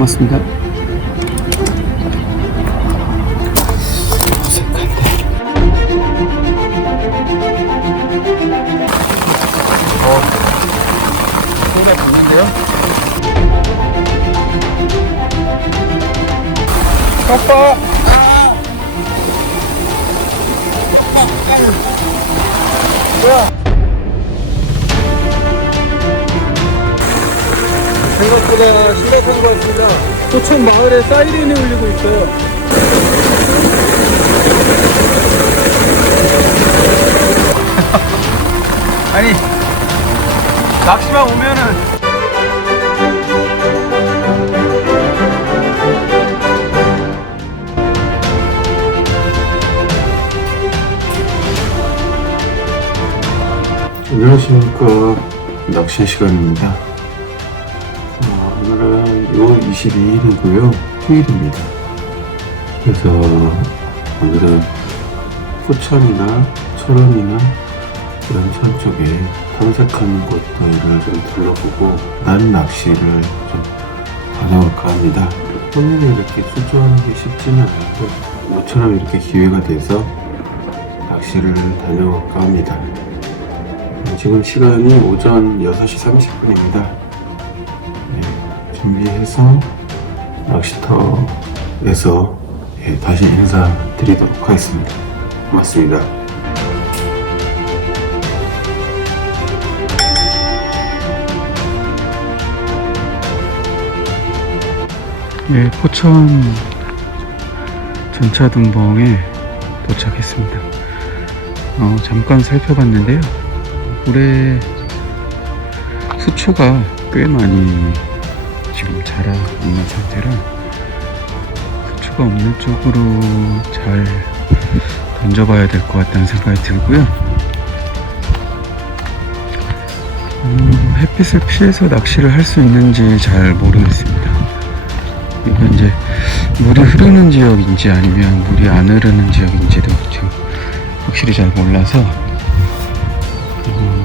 고맙습니다. 아빠! 생각보다 심각한 것 같습니다. 포천 마을에 사이렌이 울리고 있어요. 아니, 낚시만 오면은 안녕하십니까 낚시 시간입니다 어, 오늘은 6월 22일이고요. 휴일입니다. 그래서 오늘은 포천이나 철원이나 이런 산 쪽에 탐색하는 곳들을 좀 둘러보고 낮 낚시를 좀 다녀올까 합니다. 평일에 이렇게 출조하는 게 쉽지는 않고 모처럼 이렇게 기회가 돼서 낚시를 다녀올까 합니다. 지금 시간이 오전 6시 30분입니다. 준비해서 낚시터에서 예, 다시 인사드리도록 하겠습니다. 고맙습니다. 예, 포천 전차등봉에 도착했습니다. 어, 잠깐 살펴봤는데요. 물에 수초가 꽤 많이 지금 자라 있는 상태라 수초가 없는 쪽으로 잘 던져봐야 될 것 같다는 생각이 들고요. 음, 햇빛을 피해서 낚시를 할 수 있는지 잘 모르겠습니다. 이거 이제 물이 흐르는 지역인지 아니면 물이 안 흐르는 지역인지도 지금 확실히 잘 몰라서 어,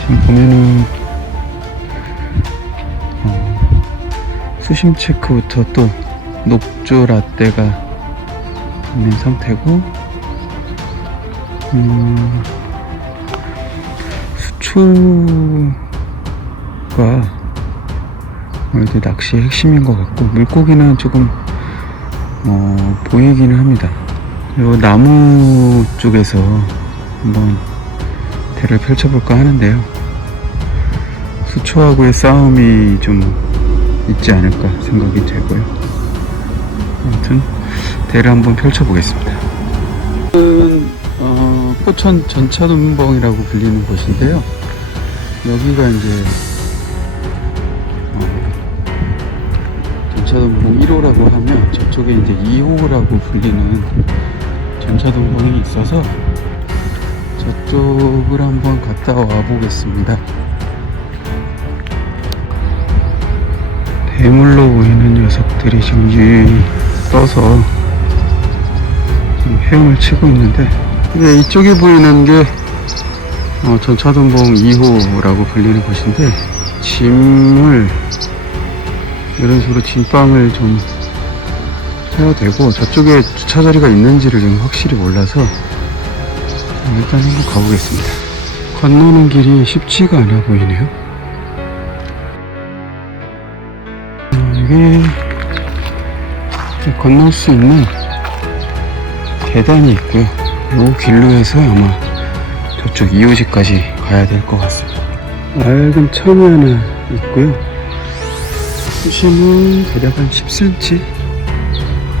지금 보면은 수심 체크부터 또 녹조 라떼가 있는 상태고 음, 수초가 아무래도 낚시의 핵심인 것 같고 물고기는 조금 어, 보이기는 합니다. 요 나무 쪽에서 한번 대를 펼쳐볼까 하는데요. 수초하고의 싸움이 좀 있지 않을까 생각이 되고요. 아무튼 대를 한번 펼쳐보겠습니다. 어, 포천 전차돈봉이라고 불리는 곳인데요. 여기가 이제 전차동봉 1호라고 하면 저쪽에 이제 2호라고 불리는 전차동봉이 있어서 저쪽을 한번 갔다 와 보겠습니다. 대물로 보이는 녀석들이 지금 유유히 떠서 지금 헤엄을 치고 있는데 근데 이쪽에 보이는 게 어, 전차동봉 2호라고 불리는 곳인데 짐을 이런 식으로 진방을 좀 해야 되고 저쪽에 주차 자리가 있는지를 좀 확실히 몰라서 일단 한번 가보겠습니다. 건너는 길이 쉽지가 않아 보이네요. 어, 이게 건널 수 있는 계단이 있고요. 이 길로 해서 아마 저쪽 2호지까지 가야 될 것 같습니다. 맑은 천이 하나 있고요. 수심은 대략 한 10cm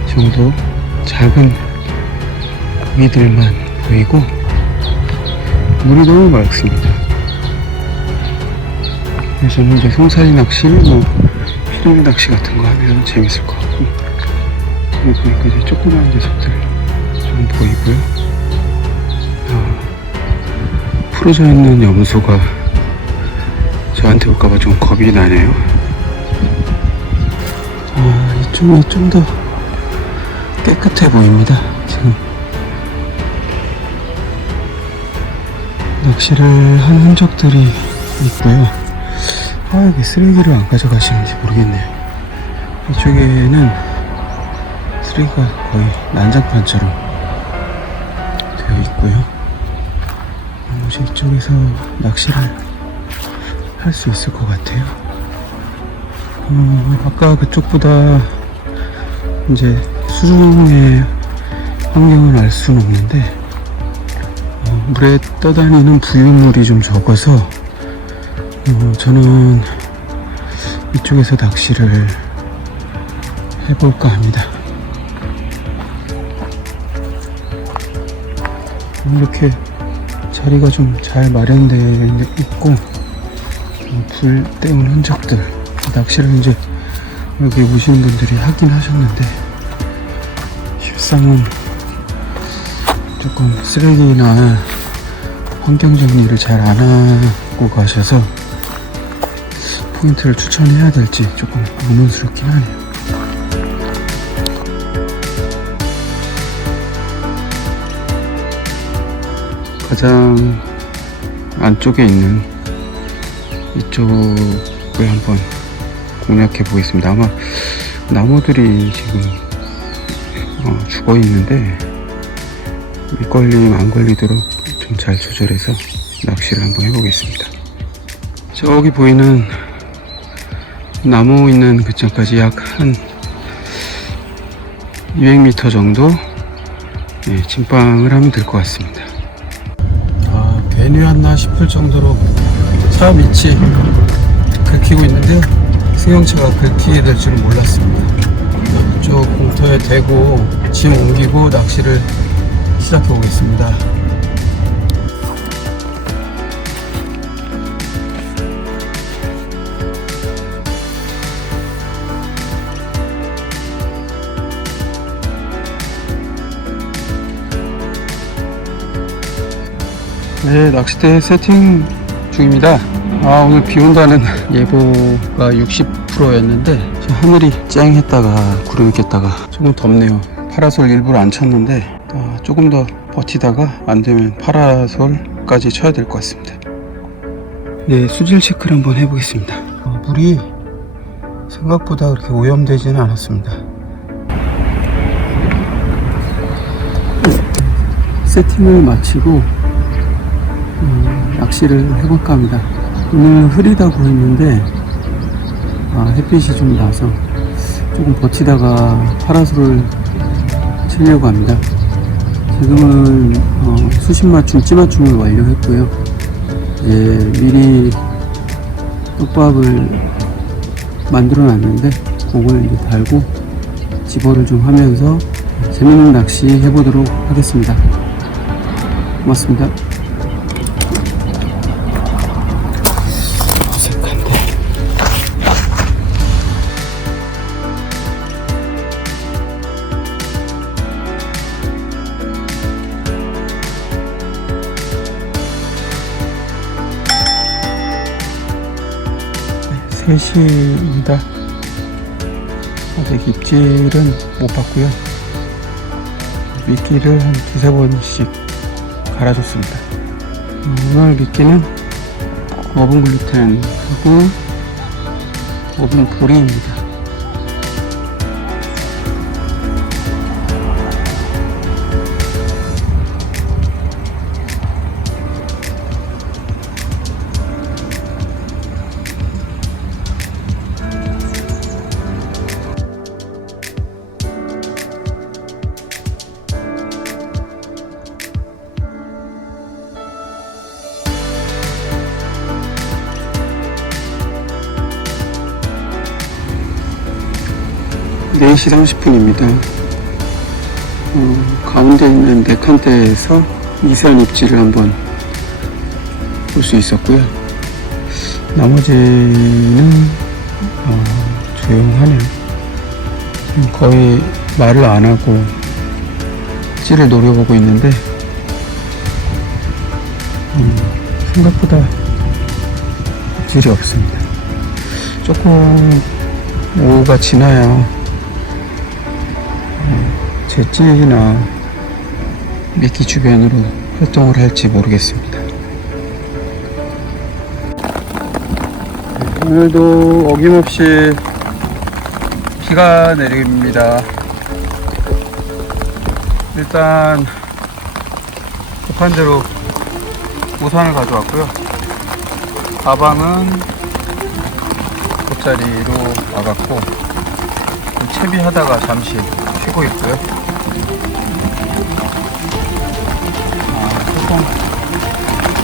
정도 작은 고기들만 보이고 물이 너무 맑습니다. 그래서 이제 송사리 낚시, 뭐 피라미 낚시 같은 거 하면 재밌을 것 같고 여기 보니까 이제 조그마한 녀석들 좀 보이고요. 아, 풀어져 있는 염소가 저한테 올까봐 좀 겁이 나네요. 아, 이쪽이 좀 더 깨끗해 보입니다. 지금 낚시를 한 흔적들이 있고요. 아, 이게 쓰레기를 안 가져가시는지 모르겠네요. 이쪽에는 쓰레기가 거의 난장판처럼 되어 있고요. 나머지 이쪽에서 낚시를 할 수 있을 것 같아요. 어, 아까 그쪽보다 이제 수중의 환경을 알 수는 없는데 어, 물에 떠다니는 부유물이 좀 적어서 어, 저는 이쪽에서 낚시를 해볼까 합니다. 이렇게 자리가 좀 잘 마련되어 있고 어, 불 때운 흔적들 낚시를 이제 여기 오시는 분들이 하긴 하셨는데 실상은 조금 쓰레기나 환경 정리를 잘 안 하고 가셔서 포인트를 추천해야 될지 조금 의문스럽긴 하네요. 가장 안쪽에 있는 이쪽을 한번 공략해 보겠습니다. 아마 나무들이 지금 어, 죽어 있는데 밑걸림 안 걸리도록 좀 잘 조절해서 낚시를 한번 해보겠습니다. 저기 보이는 나무 있는 그쪽까지 약 한 200m 정도 예, 침방을 하면 될 것 같습니다. 아, 괜히 왔나 싶을 정도로 차 밑이 긁히고 있는데요. 승용차가 긁히게 될 줄은 몰랐습니다. 이쪽 공터에 대고 짐 옮기고 낚시를 시작해 보겠습니다. 네, 낚싯대 세팅 중입니다. 아, 오늘 비 온다는 예보가 60%였는데, 하늘이 쨍 했다가 구름이 꼈다가 조금 덥네요. 파라솔 일부러 안 쳤는데, 아, 조금 더 버티다가 안 되면 파라솔까지 쳐야 될 것 같습니다. 네, 수질 체크를 한번 해보겠습니다. 어, 물이 생각보다 그렇게 오염되지는 않았습니다. 세팅을 마치고 음, 낚시를 해볼까 합니다. 오늘 흐리다고 했는데 아, 햇빛이 좀 나서 조금 버티다가 파라솔을 치려고 합니다. 지금은 어, 수심 맞춤, 찌 맞춤을 완료했고요. 이제 미리 떡밥을 만들어 놨는데 그걸 이제 달고 집어를 좀 하면서 재밌는 낚시 해보도록 하겠습니다. 고맙습니다. 네, 3시입니다. 아직 입질은 못 봤고요. 미끼를 한 두세 번씩 갈아줬습니다. 음, 오늘 미끼는 오븐 글루텐하고 오븐 보리입니다. 네시 30분입니다. 어, 가운데 있는 네 칸대에서 미세한 입질을 한번 볼 수 있었고요. 나머지는 어, 조용하네요. 음, 거의 말을 안 하고 찌를 노려보고 있는데 음, 생각보다 입질이 없습니다. 조금 오후가 지나야 제 찌나 미끼 주변으로 활동을 할지 모르겠습니다. 오늘도 어김없이 비가 내립니다. 일단 급한 대로 우산을 가져왔고요. 가방은 돗자리로 와갔고 좀 채비하다가 잠시 쉬고 있고요.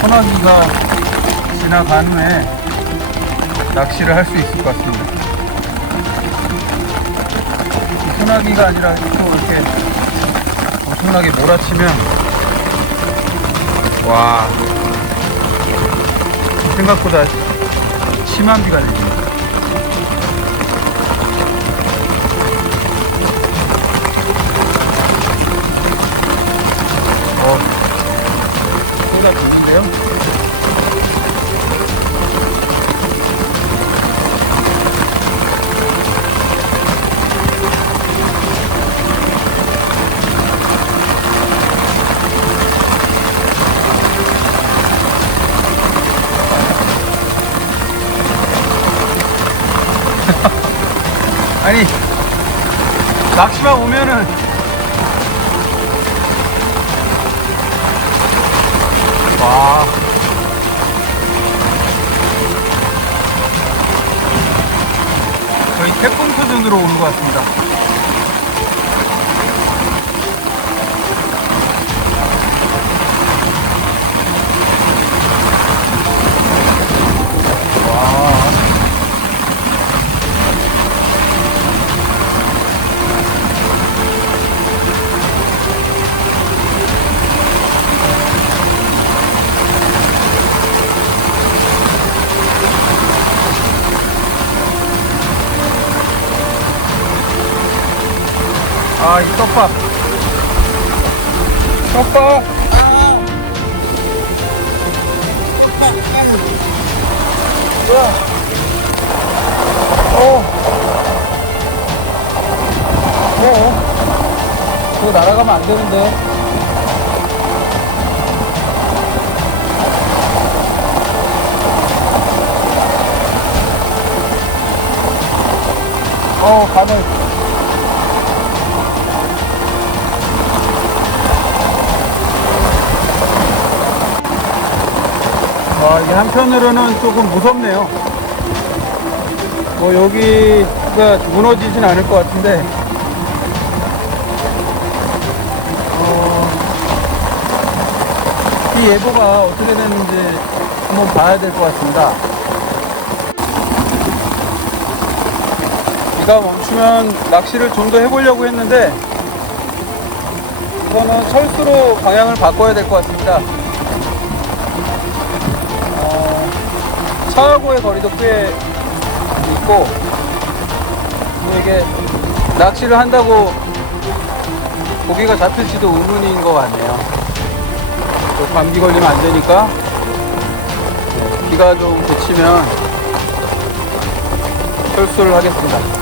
소나기가 지나간 후에 낚시를 할 수 있을 것 같습니다. 이 소나기가 아니라 또 이렇게 엄청나게 몰아치면 와 생각보다 심한 비가 내립니다. 소리가 좋는데요? 아니 낚시만 오면은 와 거의 태풍 수준으로 오는 것 같습니다. 와 아, 이 떡밥. 떡밥. 뭐야? 어. 어. 그거 날아가면 안 되는데. 어, 가네. 와, 이게 한편으로는 조금 무섭네요. 뭐, 여기가 무너지진 않을 것 같은데, 어, 이 예보가 어떻게 되는지 한번 봐야 될 것 같습니다. 비가 멈추면 낚시를 좀 더 해보려고 했는데, 이거는 철수로 방향을 바꿔야 될 것 같습니다. 차하고의 거리도 꽤 있고 또 이게 낚시를 한다고 고기가 잡힐지도 의문인 것 같네요. 또 감기 걸리면 안 되니까 네, 비가 좀 그치면 철수를 하겠습니다.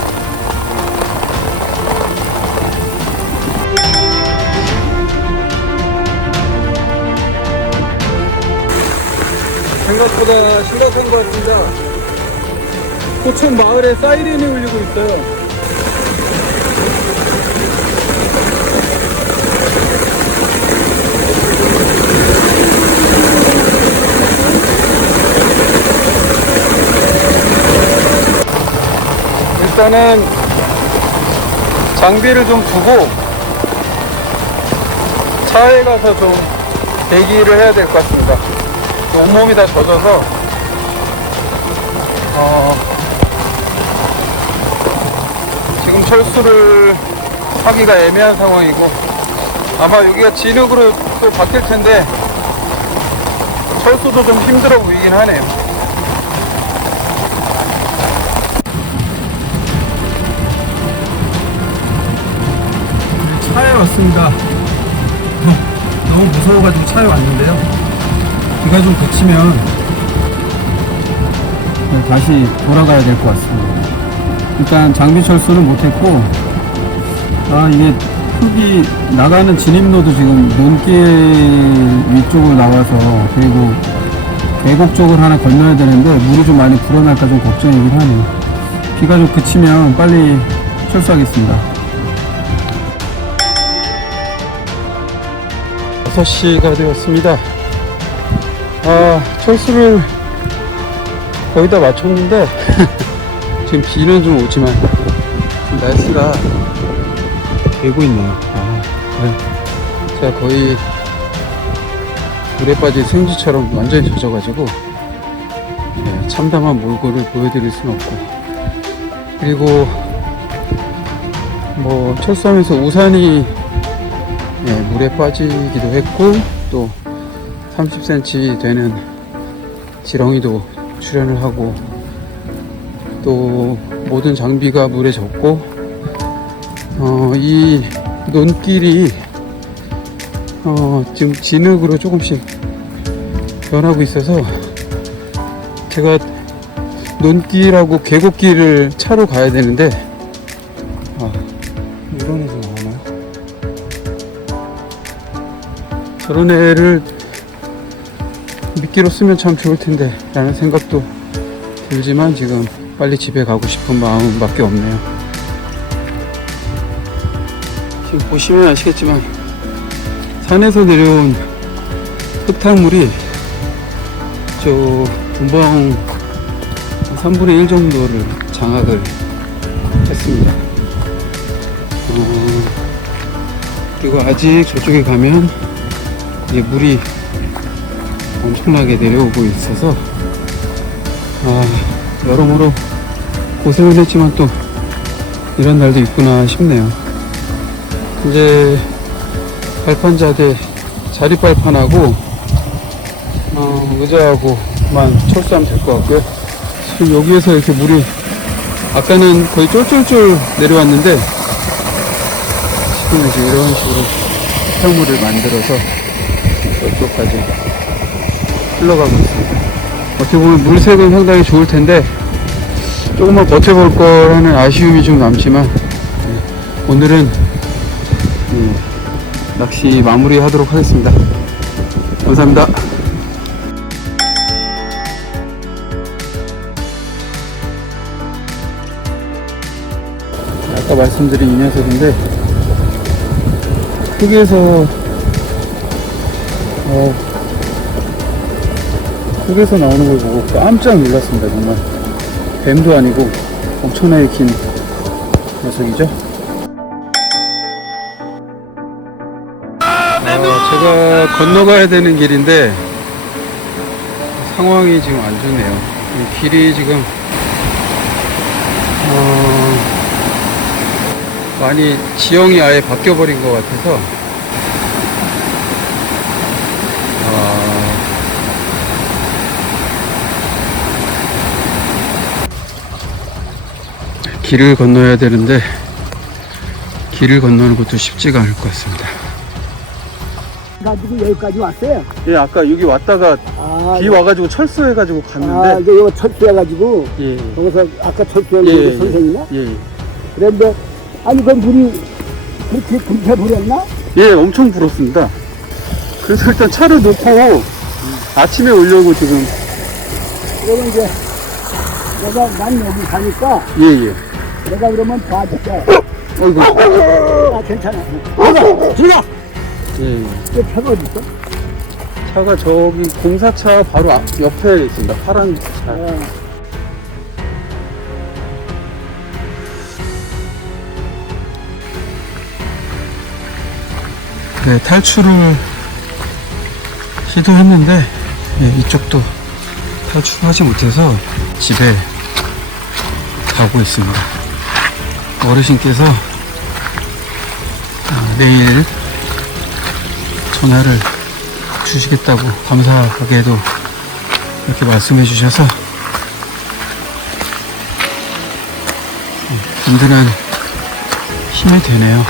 생각보다 심각한 것 같습니다. 포천 마을에 사이렌이 울리고 있어요. 일단은 장비를 좀 두고 차에 가서 좀 대기를 해야 될 것 같습니다. 온몸이 다 젖어서 어, 지금 철수를 하기가 애매한 상황이고 아마 여기가 진흙으로 또 바뀔 텐데 철수도 좀 힘들어 보이긴 하네요. 차에 왔습니다. 어, 너무 무서워가지고 차에 왔는데요. 비가 좀 그치면 다시 돌아가야 될 것 같습니다. 일단 장비 철수는 못했고, 아, 이게 흙이 나가는 진입로도 지금 논길 위쪽으로 나와서, 그리고 계곡 쪽을 하나 건너야 되는데 물이 좀 많이 불어날까 좀 걱정이긴 하네요. 비가 좀 그치면 빨리 철수하겠습니다. 6시가 되었습니다. 아, 철수를 거의 다 마쳤는데, 지금 비는 좀 오지만, 날씨가 개고 있네요. 아, 네. 제가 거의 물에 빠진 생쥐처럼 완전히 젖어가지고, 네, 참담한 몰골을 보여드릴 수는 없고, 그리고, 뭐, 철수하면서 우산이 예, 물에 빠지기도 했고 또 30cm 되는 지렁이도 출현을 하고 또 모든 장비가 물에 젖고 어, 이 논길이 어, 지금 진흙으로 조금씩 변하고 있어서 제가 논길하고 계곡길을 차로 가야 되는데 아, 이런 애도 나오나요? 저런 애를 미끼로 쓰면 참 좋을 텐데 라는 생각도 들지만 지금 빨리 집에 가고 싶은 마음밖에 없네요. 지금 보시면 아시겠지만 산에서 내려온 흙탕물이 저 분방 3분의 1 정도를 장악을 했습니다. 어, 그리고 아직 저쪽에 가면 이제 물이 엄청나게 내려오고 있어서 아 여러모로 고생을 했지만 또 이런 날도 있구나 싶네요. 이제 발판자대 자리발판하고 어, 의자하고만 철수하면 될 것 같고요. 지금 여기에서 이렇게 물이 아까는 거의 쫄쫄쫄 내려왔는데 지금 이제 이런 식으로 흙탕물을 만들어서 저쪽까지 흘러가고 있습니다. 어떻게 보면 물색은 상당히 좋을 텐데 조금만 버텨볼 거라는 아쉬움이 좀 남지만 네, 오늘은 음, 낚시 마무리하도록 하겠습니다. 감사합니다. 아까 말씀드린 이 녀석인데 흙에서 어, 흙에서 나오는 걸 보고 깜짝 놀랐습니다 정말. 뱀도 아니고 엄청나게 긴 녀석이죠? 아, 제가 건너가야 되는 길인데 상황이 지금 안 좋네요. 이 길이 지금 어, 많이 지형이 아예 바뀌어 버린 것 같아서 길을 건너야 되는데 길을 건너는 것도 쉽지가 않을 것 같습니다. 가지고 여기까지 왔어요. 예, 아까 여기 왔다가 아, 비 와가지고 철수해가지고 아, 갔는데 이제 이거 철수해가지고 예, 거기서 아까 철수한 예, 예, 예, 선생이나 예, 예, 그런데 아니 그 물이 그렇게 금세 불었나? 예, 엄청 불었습니다. 그래서 일단 차를 놓고 아침에 오려고 지금 그러면 이제 내가 난 여기 가니까 예, 예. 내가 그러면 봐줄게. 어이구, 아 괜찮아. 들어 들어. 예. 그 차가 어디 있어? 차가 저기 공사차 바로 앞, 옆에 있습니다. 파란 차. 어, 네, 탈출을 시도했는데 예, 이쪽도 탈출하지 못해서 집에 가고 있습니다. 어르신께서 아, 내일 전화를 주시겠다고 감사하게도 이렇게 말씀해 주셔서 음, 든든한 힘이 되네요.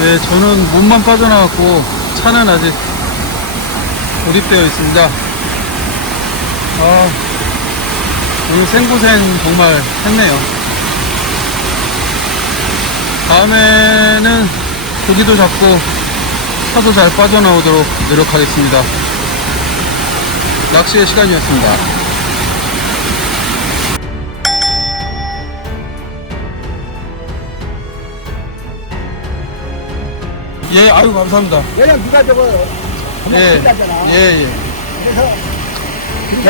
네, 저는 몸만 빠져나왔고 차는 아직 고립되어 있습니다. 아, 오늘 생고생 정말 했네요. 다음에는 고기도 잡고 차도 잘 빠져나오도록 노력하겠습니다. 낚시의 시간이었습니다. 예, 아유, 감사합니다. 얘는 누가 저거 그냥 예. 예, 예. 그래서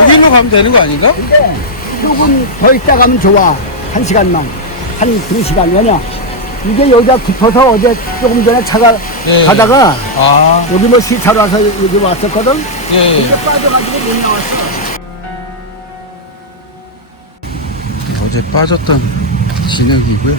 거기로 가면 되는 거 아닌가? 근데 조금 더 있다 가면 좋아. 한 시간만. 한 두 시간. 왜냐? 이게 여기가 깊어서 어제 조금 전에 차가 예. 가다가 아, 여기 뭐 시차로 와서 여기 왔었거든? 예, 근데 빠져가지고 못 나왔어. 어제 빠졌던 진흙이고요.